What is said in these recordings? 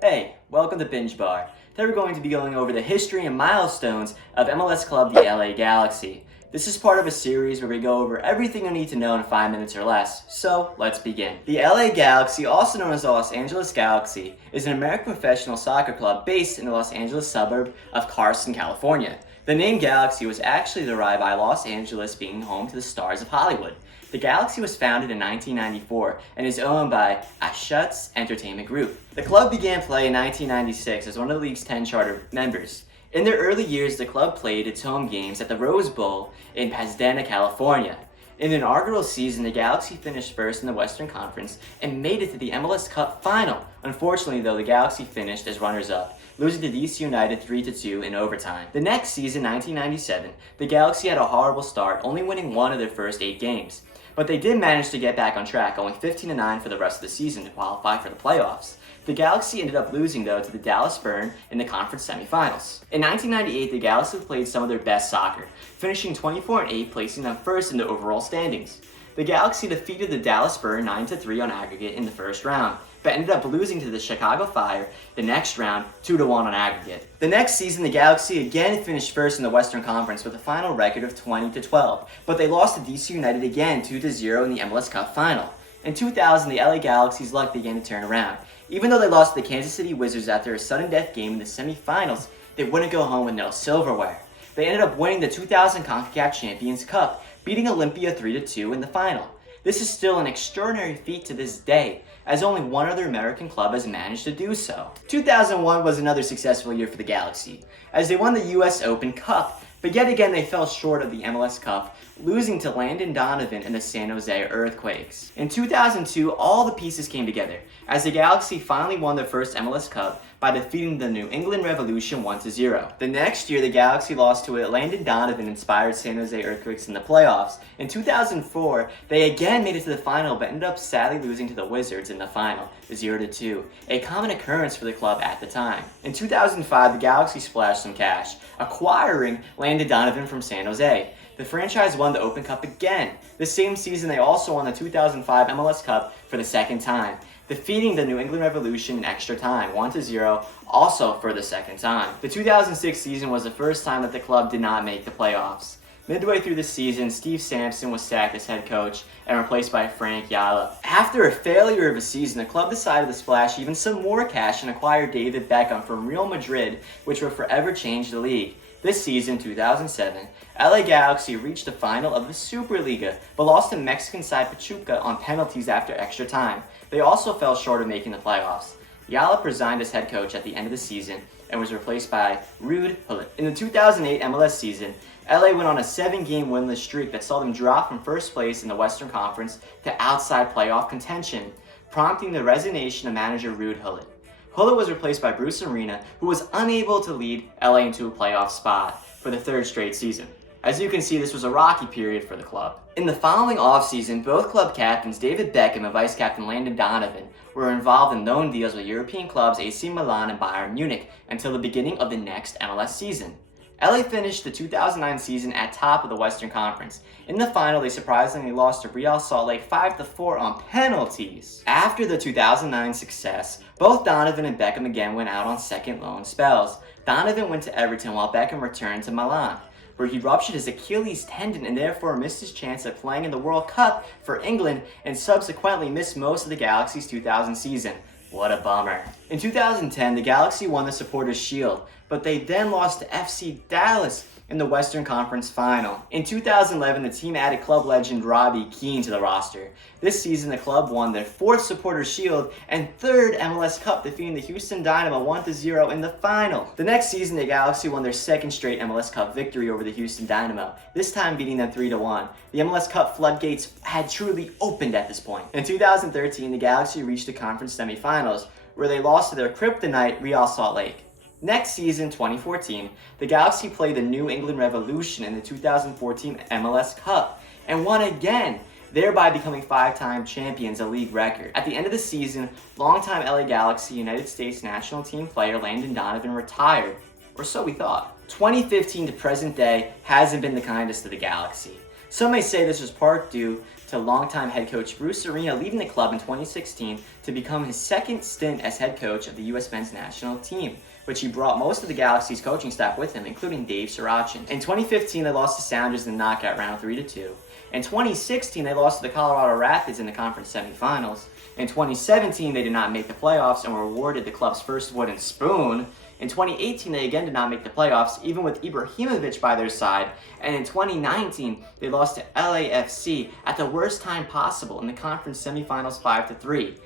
Hey, welcome to BingeBar. Today we're going to be going over the history and milestones of MLS club the LA Galaxy. This is part of a series where we go over everything you need to know in 5 minutes or less, so let's begin. The LA Galaxy, also known as the Los Angeles Galaxy, is an American professional soccer club based in the Los Angeles suburb of Carson, California. The name Galaxy was actually derived by Los Angeles being home to the stars of Hollywood. The Galaxy was founded in 1994 and is owned by Aschutz Entertainment Group. The club began play in 1996 as one of the league's 10 charter members. In their early years, the club played its home games at the Rose Bowl in Pasadena, California. In the inaugural season, the Galaxy finished first in the Western Conference and made it to the MLS Cup final. Unfortunately, though, the Galaxy finished as runners-up, losing to DC United 3-2 in overtime. The next season, 1997, the Galaxy had a horrible start, only winning one of their first 8 games. But they did manage to get back on track, going 15-9 for the rest of the season to qualify for the playoffs. The Galaxy ended up losing, though, to the Dallas Burn in the conference semifinals. In 1998, the Galaxy played some of their best soccer, finishing 24-8, placing them first in the overall standings. The Galaxy defeated the Dallas Burn 9-3 on aggregate in the first round, but ended up losing to the Chicago Fire the next round 2-1 on aggregate. The next season, the Galaxy again finished first in the Western Conference with a final record of 20-12, but they lost to DC United again 2-0 in the MLS Cup final. In 2000, the LA Galaxy's luck began to turn around. Even though they lost to the Kansas City Wizards after a sudden death game in the semifinals, they wouldn't go home with no silverware. They ended up winning the 2000 CONCACAF Champions Cup, beating Olympia 3-2 in the final. This is still an extraordinary feat to this day, as only one other American club has managed to do so. 2001 was another successful year for the Galaxy, as they won the US Open Cup, but yet again they fell short of the MLS Cup, losing to Landon Donovan and the San Jose Earthquakes. In 2002, all the pieces came together, as the Galaxy finally won their first MLS Cup by defeating the New England Revolution 1-0. The next year, the Galaxy lost to a Landon Donovan-inspired San Jose Earthquakes in the playoffs. In 2004, they again made it to the final, but ended up sadly losing to the Wizards in the final, 0-2, a common occurrence for the club at the time. In 2005, the Galaxy splashed some cash, acquiring Landon Donovan from San Jose. The franchise won the Open Cup again. The same season, they also won the 2005 MLS Cup for the second time, defeating the New England Revolution in extra time, 1-0, also for the second time. The 2006 season was the first time that the club did not make the playoffs. Midway through the season, Steve Sampson was sacked as head coach and replaced by Frank Yala. After a failure of a season, the club decided to splash even some more cash and acquire David Beckham from Real Madrid, which would forever change the league. This season, 2007, LA Galaxy reached the final of the Superliga, but lost to Mexican side Pachuca on penalties after extra time. They also fell short of making the playoffs. Yala resigned as head coach at the end of the season and was replaced by Ruud Gullit. In the 2008 MLS season, LA went on a 7-game winless streak that saw them drop from first place in the Western Conference to outside playoff contention, prompting the resignation of manager Ruud Gullit. Gullit was replaced by Bruce Arena, who was unable to lead LA into a playoff spot for the 3rd straight season. As you can see, this was a rocky period for the club. In the following offseason, both club captains David Beckham and vice captain Landon Donovan were involved in loan deals with European clubs AC Milan and Bayern Munich until the beginning of the next MLS season. LA finished the 2009 season at top of the Western Conference. In the final, they surprisingly lost to Real Salt Lake 5-4 on penalties. After the 2009 success, both Donovan and Beckham again went out on second loan spells. Donovan went to Everton while Beckham returned to Milan, where he ruptured his Achilles tendon and therefore missed his chance at playing in the World Cup for England and subsequently missed most of the Galaxy's 2000 season. What a bummer. In 2010, the Galaxy won the Supporters' Shield, but they then lost to FC Dallas in the Western Conference Final. In 2011, the team added club legend Robbie Keane to the roster. This season, the club won their 4th Supporters' Shield and 3rd MLS Cup, defeating the Houston Dynamo 1-0 in the final. The next season, the Galaxy won their 2nd straight MLS Cup victory over the Houston Dynamo, this time beating them 3-1. The MLS Cup floodgates had truly opened at this point. In 2013, the Galaxy reached the conference semifinals, where they lost to their kryptonite Real Salt Lake. Next season, 2014, the Galaxy played the New England Revolution in the 2014 MLS Cup and won again, thereby becoming 5-time champions, a league record. At the end of the season, longtime LA Galaxy United States national team player Landon Donovan retired, or so we thought. 2015 to present day hasn't been the kindest to the Galaxy. Some may say this was part due to longtime head coach Bruce Arena leaving the club in 2016 to become his second stint as head coach of the U.S. men's national team, which he brought most of the Galaxy's coaching staff with him, including Dave Sirachin. In 2015, they lost to Sounders in the knockout round 3-2. In 2016, they lost to the Colorado Rapids in the conference semifinals. In 2017, they did not make the playoffs and were awarded the club's first wooden spoon. In 2018, they again did not make the playoffs, even with Ibrahimovic by their side. And in 2019, they lost to LAFC at the worst time possible in the conference semifinals 5-3.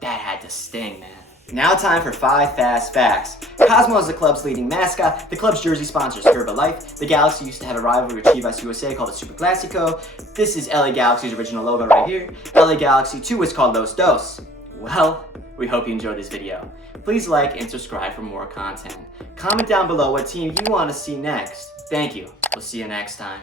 That had to sting, man. Now time for 5 fast facts. Cosmo is the club's leading mascot. The club's jersey sponsor is Herbalife. The Galaxy used to have a rivalry with Chivas USA called the Super Classico. This is LA Galaxy's original logo right here. LA Galaxy 2 is called Los Dos. Well, we hope you enjoyed this video. Please like and subscribe for more content. Comment down below what team you want to see next. Thank you. We'll see you next time.